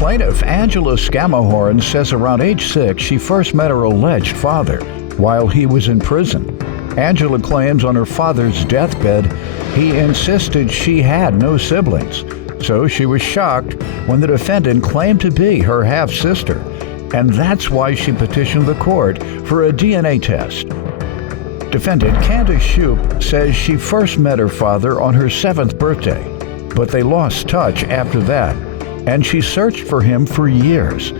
Plaintiff Angela Scammahorn says around age 6 she first met her alleged father while he was in prison. Angela claims on her father's deathbed he insisted she had no siblings, so she was shocked when the defendant claimed to be her half-sister, and that's why she petitioned the court for a DNA test. Defendant Candace Shoup says she first met her father on her 7th birthday, but they lost touch after that, and she searched for him for years.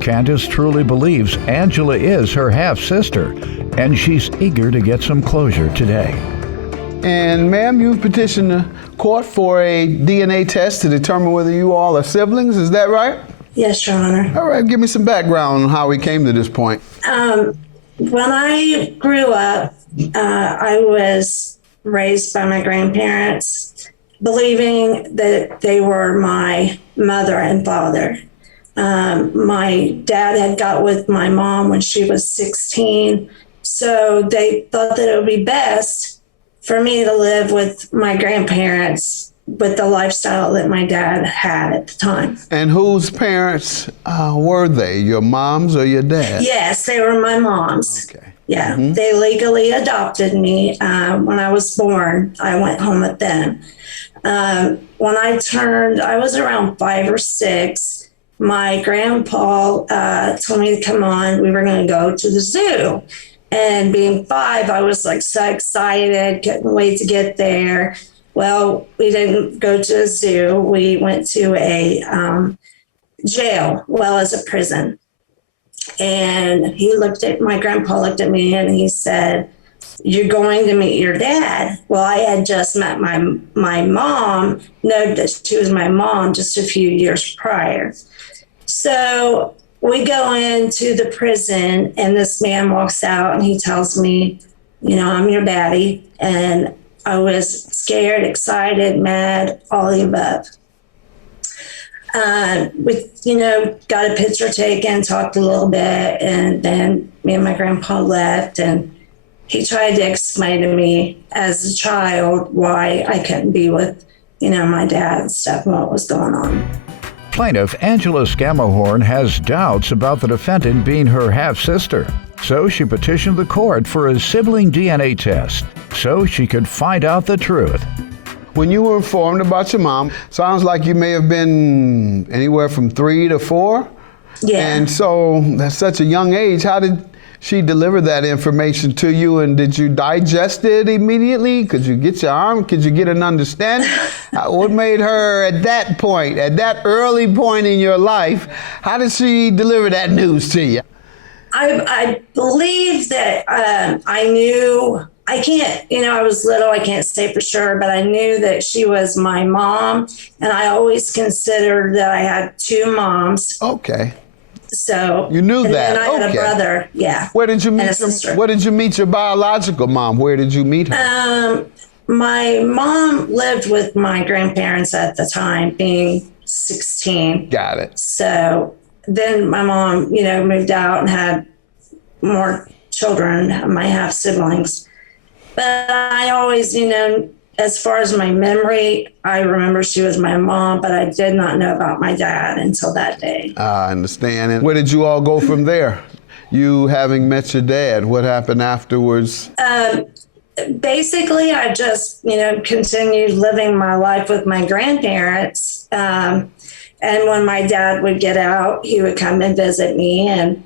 Candace truly believes Angela is her half-sister, and she's eager to get some closure today. And ma'am, you've petitioned the court for a DNA test to determine whether you all are siblings, is that right? Yes, Your Honor. All right, give me some background on how we came to this point. When I grew up, I was raised by my grandparents, believing that they were my mother and father. My dad had got with my mom when she was 16, so they thought that it would be best for me to live with my grandparents with the lifestyle that my dad had at the time. And whose parents were they, your mom's or your dad? Yes, they were my mom's. Okay. Yeah, They legally adopted me. When I was born, I went home with them. When I was around 5 or 6, my grandpa told me to come on. We were going to go to the zoo. And being 5, I was like so excited, couldn't wait to get there. Well, we didn't go to a zoo. We went to a jail, well as a prison. And my grandpa looked at me and he said, "You're going to meet your dad." Well, I had just met my mom, know that she was my mom just a few years prior. So we go into the prison and this man walks out and he tells me, "I'm your daddy." And I was scared, excited, mad, all the above. We, got a picture taken, talked a little bit, and then me and my grandpa left, and he tried to explain to me as a child why I couldn't be with, my dad and stuff and what was going on. Plaintiff Angela Scammahorn has doubts about the defendant being her half-sister, so she petitioned the court for a sibling DNA test so she could find out the truth. When you were informed about your mom, sounds like you may have been anywhere from 3 to 4. Yeah. And so at such a young age, how did she deliver that information to you, and did you digest it immediately? Could you get your arm? Could you get an understanding? What made her at that point, at that early point in your life, how did she deliver that news to you? I believe that I knew, I was little, I can't say for sure, but I knew that she was my mom, and I always considered that I had 2 moms. Okay. So you knew that. And I had a brother. Yeah. Where did you meet your biological mom? Where did you meet her? My mom lived with my grandparents at the time, being 16. Got it. So then my mom, moved out and had more children, my half siblings. But I always, as far as my memory, I remember she was my mom, but I did not know about my dad until that day. I understand. And where did you all go from there? You having met your dad, what happened afterwards? Basically, I just, continued living my life with my grandparents. And when my dad would get out, he would come and visit me, and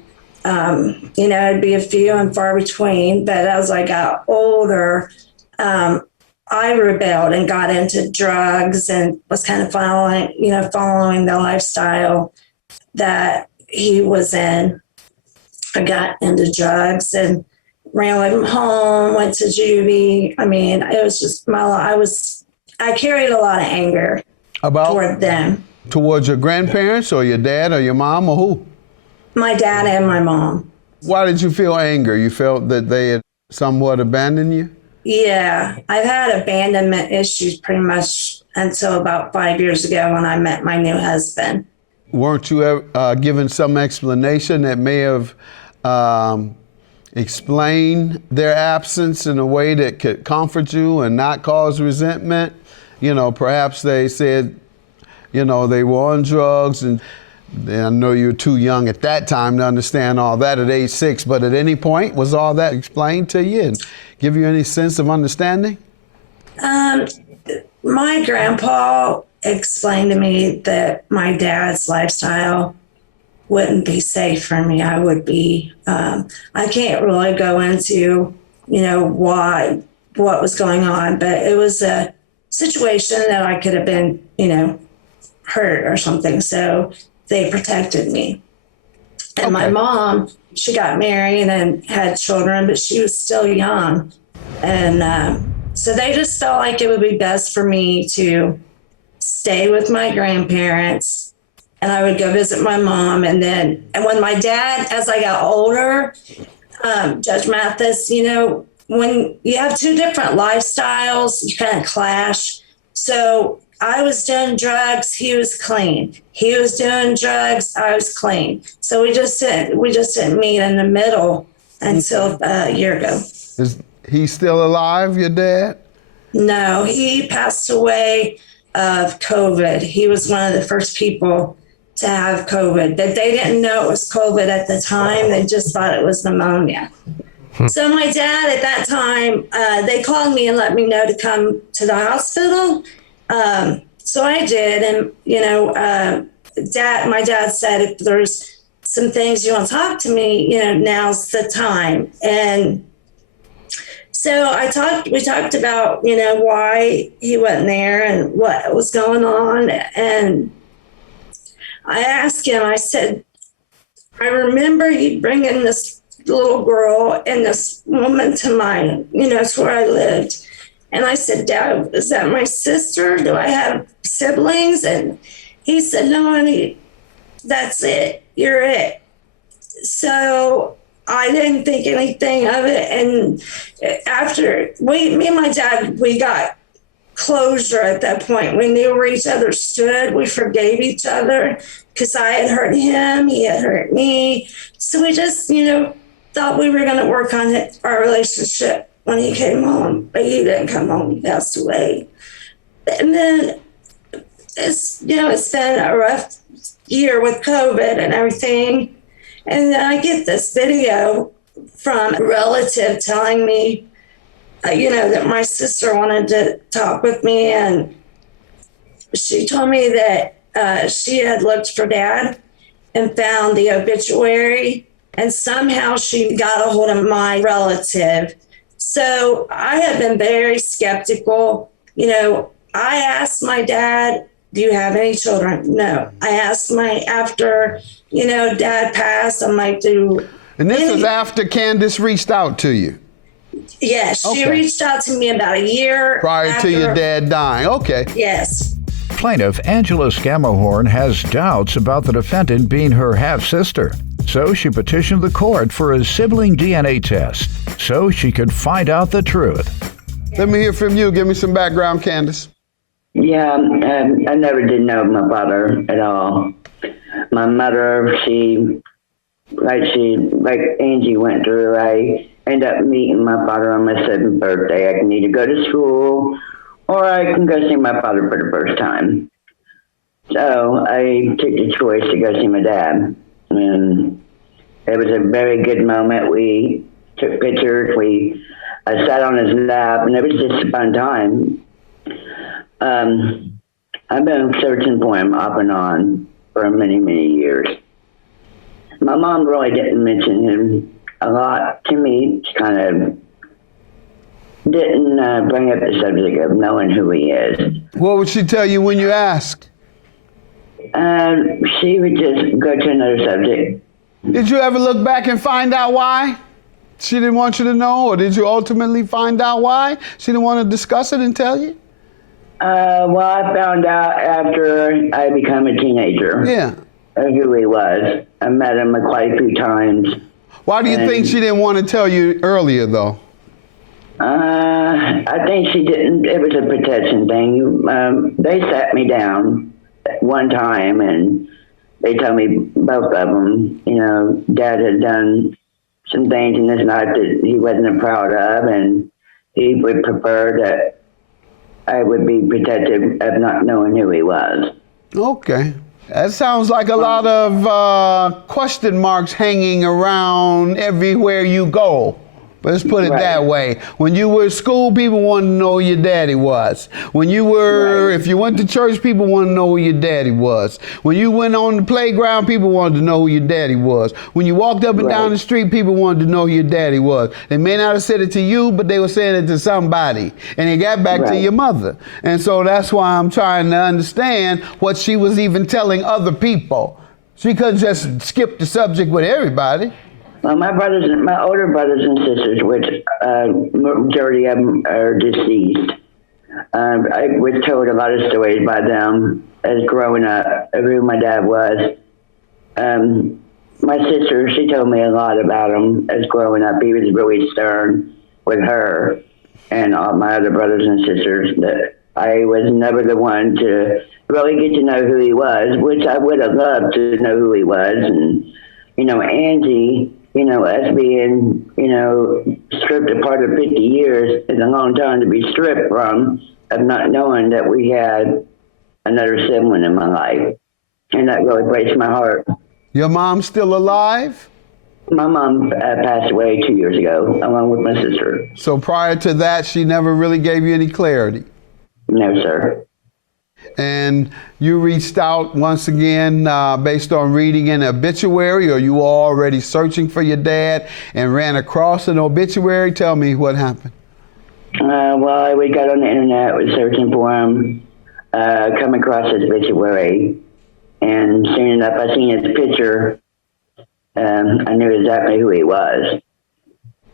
it'd be a few and far between. But as I got older, I rebelled and got into drugs and was kind of following the lifestyle that he was in. I got into drugs and ran away from home, went to juvie. I mean, it was just I carried a lot of anger toward them. Towards your grandparents or your dad or your mom or who? My dad and my mom. Why did you feel anger? You felt that they had somewhat abandoned you? Yeah, I've had abandonment issues pretty much until about 5 years ago when I met my new husband. Weren't you ever given some explanation that may have explained their absence in a way that could comfort you and not cause resentment? Perhaps they said, they were on drugs and I know you were too young at that time to understand all that at age 6, but at any point, was all that explained to you and give you any sense of understanding? My grandpa explained to me that my dad's lifestyle wouldn't be safe for me. I would be, I can't really go into, what was going on, but it was a situation that I could have been, hurt or something. So they protected me. And my mom, she got married and had children, but she was still young. And so they just felt like it would be best for me to stay with my grandparents, and I would go visit my mom. And when my dad, as I got older, Judge Mathis, when you have two different lifestyles, you kind of clash. So I was doing drugs, he was clean. He was doing drugs, I was clean. So we just didn't meet in the middle until a year ago. Is he still alive, your dad? No, he passed away of COVID. He was one of the first people to have COVID, but they didn't know it was COVID at the time. They just thought it was pneumonia. So my dad at that time, they called me and let me know to come to the hospital. So I did. And, my dad said, if there's some things you want to talk to me, now's the time. And so we talked about, why he wasn't there and what was going on. And I asked him, I said, I remember you bringing this little girl and this woman to mine, to where I lived. And I said, Dad, is that my sister? Do I have siblings? And he said, no, honey, that's it. You're it. So I didn't think anything of it. And after me and my dad, we got closure at that point. We knew where each other stood. We forgave each other because I had hurt him. He had hurt me. So we just, thought we were going to work on our relationship when he came home. But he didn't come home. He passed away. And then it's been a rough year with COVID and everything. And then I get this video from a relative telling me, that my sister wanted to talk with me. And she told me that she had looked for Dad and found the obituary. And somehow she got a hold of my relative. So I have been very skeptical. I asked my dad, do you have any children? No. I asked after, Dad passed, I'm like, And this was after Candace reached out to you? Yes, she reached out to me about a year prior to your dad dying. Okay. Yes. Plaintiff Angela Scammahorn has doubts about the defendant being her half-sister. So she petitioned the court for a sibling DNA test so she could find out the truth. Let me hear from you. Give me some background, Candace. Yeah, I never did know my father at all. My mother, like Angie went through, I ended up meeting my father on my 7th birthday. I can either go to school or I can go see my father for the first time. So I took the choice to go see my dad. And it was a very good moment. We took pictures. I sat on his lap, and it was just a fun time. I've been searching for him off and on for many, many years. My mom really didn't mention him a lot to me. She kind of didn't bring up the subject of knowing who he is. What would she tell you when you asked? She would just go to another subject. Did you ever look back and find out why she didn't want you to know, or did you ultimately find out why she didn't want to discuss it and tell you? Well, I found out after I became a teenager. Yeah. Who he was. I met him quite a few times. Why do you think she didn't want to tell you earlier, though? I think she didn't. It was a protection thing. They sat me down one time and they told me, both of them, Dad had done some things in his life that he wasn't proud of, and he would prefer that I would be protected of not knowing who he was. Okay. That sounds like a lot of question marks hanging around everywhere you go. Let's put it that way. When you were at school, people wanted to know who your daddy was. When you were, if you went to church, people wanted to know who your daddy was. When you went on the playground, people wanted to know who your daddy was. When you walked up and down the street, people wanted to know who your daddy was. They may not have said it to you, but they were saying it to somebody. And it got back to your mother. And so that's why I'm trying to understand what she was even telling other people. She couldn't just skip the subject with everybody. Well, my older brothers and sisters, which majority of them are deceased, I was told a lot of stories by them as growing up of who my dad was. My sister, she told me a lot about him as growing up. He was really stern with her and all my other brothers and sisters. That I was never the one to really get to know who he was, which I would have loved to know who he was. And, Angie, us being, stripped apart of 50 years is a long time to be stripped from, of not knowing that we had another sibling in my life. And that really breaks my heart. Your mom's still alive? My mom passed away 2 years ago, along with my sister. So prior to that, she never really gave you any clarity? No, sir. And you reached out once again based on reading an obituary, or you were already searching for your dad and ran across an obituary? Tell me what happened. Well, we got on the internet, was searching for him, come across his obituary, and soon enough I seen his picture. I knew exactly who he was.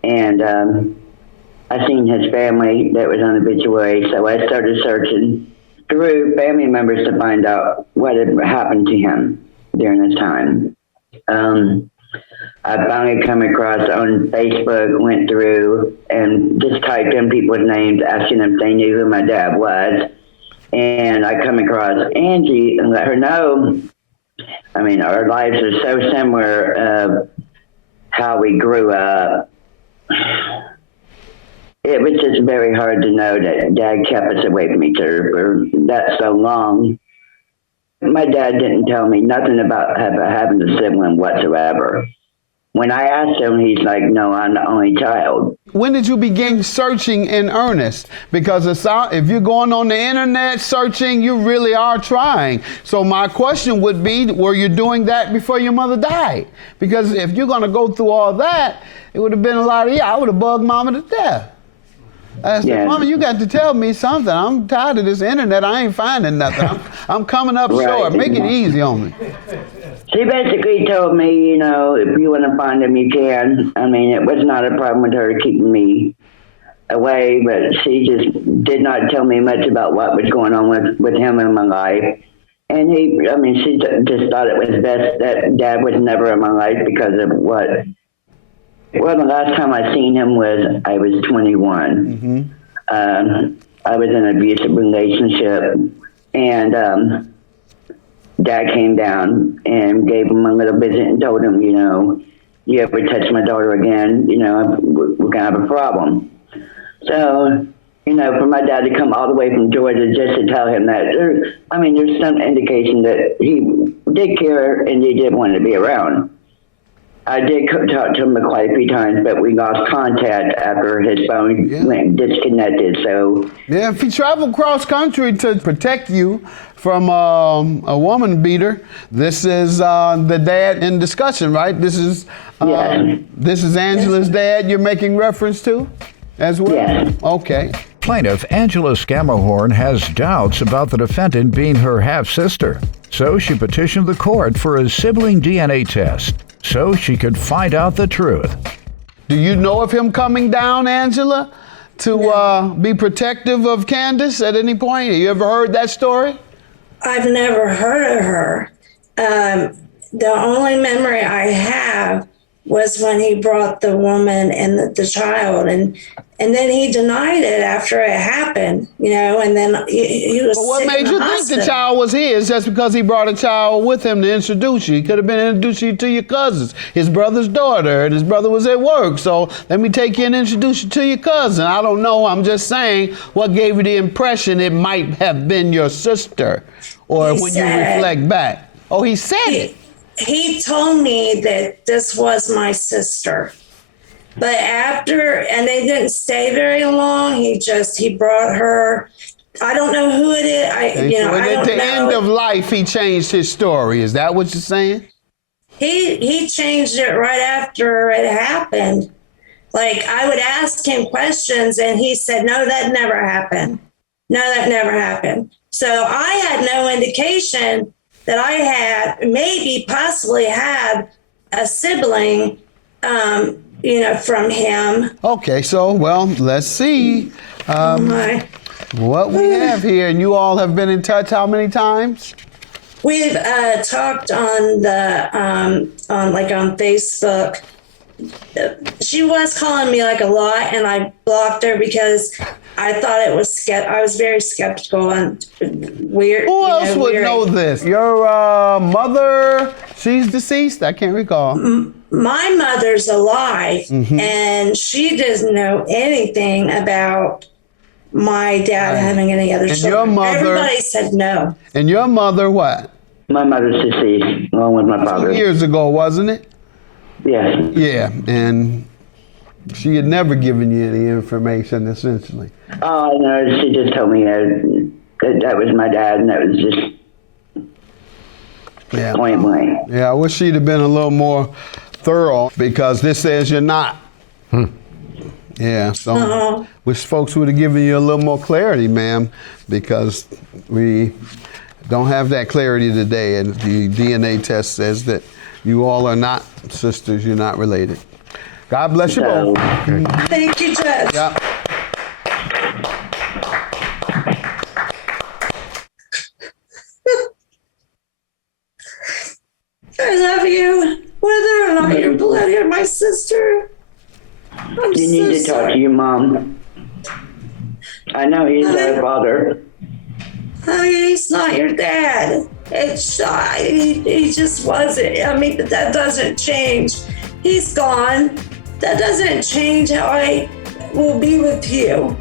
And I seen his family that was on the obituary, so I started searching through family members to find out what had happened to him during this time. I finally come across on Facebook, went through and just typed in people's names, asking if they knew who my dad was. And I come across Angie and let her know. I mean, our lives are so similar of how we grew up. It was just very hard to know that Dad kept us away from each other for that so long. My dad didn't tell me nothing about having a sibling whatsoever. When I asked him, he's like, no, I'm the only child. When did you begin searching in earnest? Because if you're going on the internet searching, you really are trying. So my question would be, were you doing that before your mother died? Because if you're going to go through all that, it would have been a lot of, I would have bugged Mama to death. I said, Mama, you got to tell me something. I'm tired of this internet. I ain't finding nothing. I'm coming up short. Make it easy on me. She basically told me, if you want to find him, you can. I mean, it was not a problem with her keeping me away, but she just did not tell me much about what was going on with him in my life. And she just thought it was best that Dad was never in my life because of what. Well, the last time I seen him was I was 21. Mm-hmm. I was in an abusive relationship, and Dad came down and gave him a little visit and told him, you ever touch my daughter again, we're going to have a problem. So, for my dad to come all the way from Georgia just to tell him that, there's some indication that he did care and he did want to be around. I did talk to him quite a few times, but we lost contact after his phone went disconnected. So if he traveled cross country to protect you from a woman beater, this is the dad in discussion, right? This is Angela's dad you're making reference to as well? Yes. Okay. Plaintiff Angela Scammahorn has doubts about the defendant being her half-sister, so she petitioned the court for a sibling DNA test so she could find out the truth. Do you know of him coming down, Angela, to be protective of Candace at any point? Have you ever heard that story? I've never heard of her. The only memory I have was when he brought the woman and the child, and then he denied it after it happened, and then he was But what sick made in the you think hospital. the child was his just because he brought a child with him to introduce you? He could have been introduced you to your cousins, his brother's daughter, and his brother was at work, so let me take you and introduce you to your cousin. I don't know, I'm just saying what gave you the impression it might have been your sister, or when you reflect back. Oh, he said it. He told me that this was my sister. But after, and they didn't stay very long, he brought her. I don't know who it is. I At don't the know. end of life, he changed his story. Is that what you're saying? He changed it right after it happened. Like, I would ask him questions and he said, no, that never happened. No, that never happened. So I had no indication that I had possibly had a sibling, from him. Okay, so, well, let's see what we have here. And you all have been in touch how many times? We've talked on on Facebook. She was calling me like a lot, and I blocked her because I thought it was I was very skeptical and weird. Who else would know this? Your mother, she's deceased? I can't recall. My mother's alive, and she doesn't know anything about my dad having any other children. Your mother, everybody said no. And your mother, what? My mother's deceased, along with my father. 2 years ago, wasn't it? Yes. Yeah, and she had never given you any information, essentially. Oh, no, she just told me that was my dad, and that was just point blank. Yeah, I wish she'd have been a little more thorough, because this says you're not. Yeah, so wish folks would have given you a little more clarity, ma'am, because we don't have that clarity today, and the DNA test says that you all are not sisters, you're not related. God bless you both. Thank you, Judge. Yeah. I love you, whether or not you're blood or my sister. You need to talk to your mom. I know he's our father. I mean, he's not your dad. He just wasn't. I mean, but that doesn't change. He's gone. That doesn't change how I will be with you.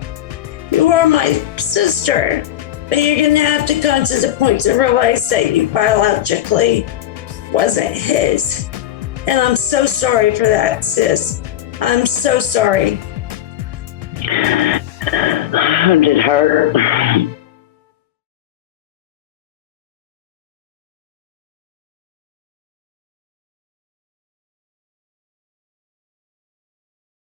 You are my sister, but you're gonna have to come to the point to realize that you biologically wasn't his. And I'm so sorry for that, sis. I'm so sorry. Did it hurt?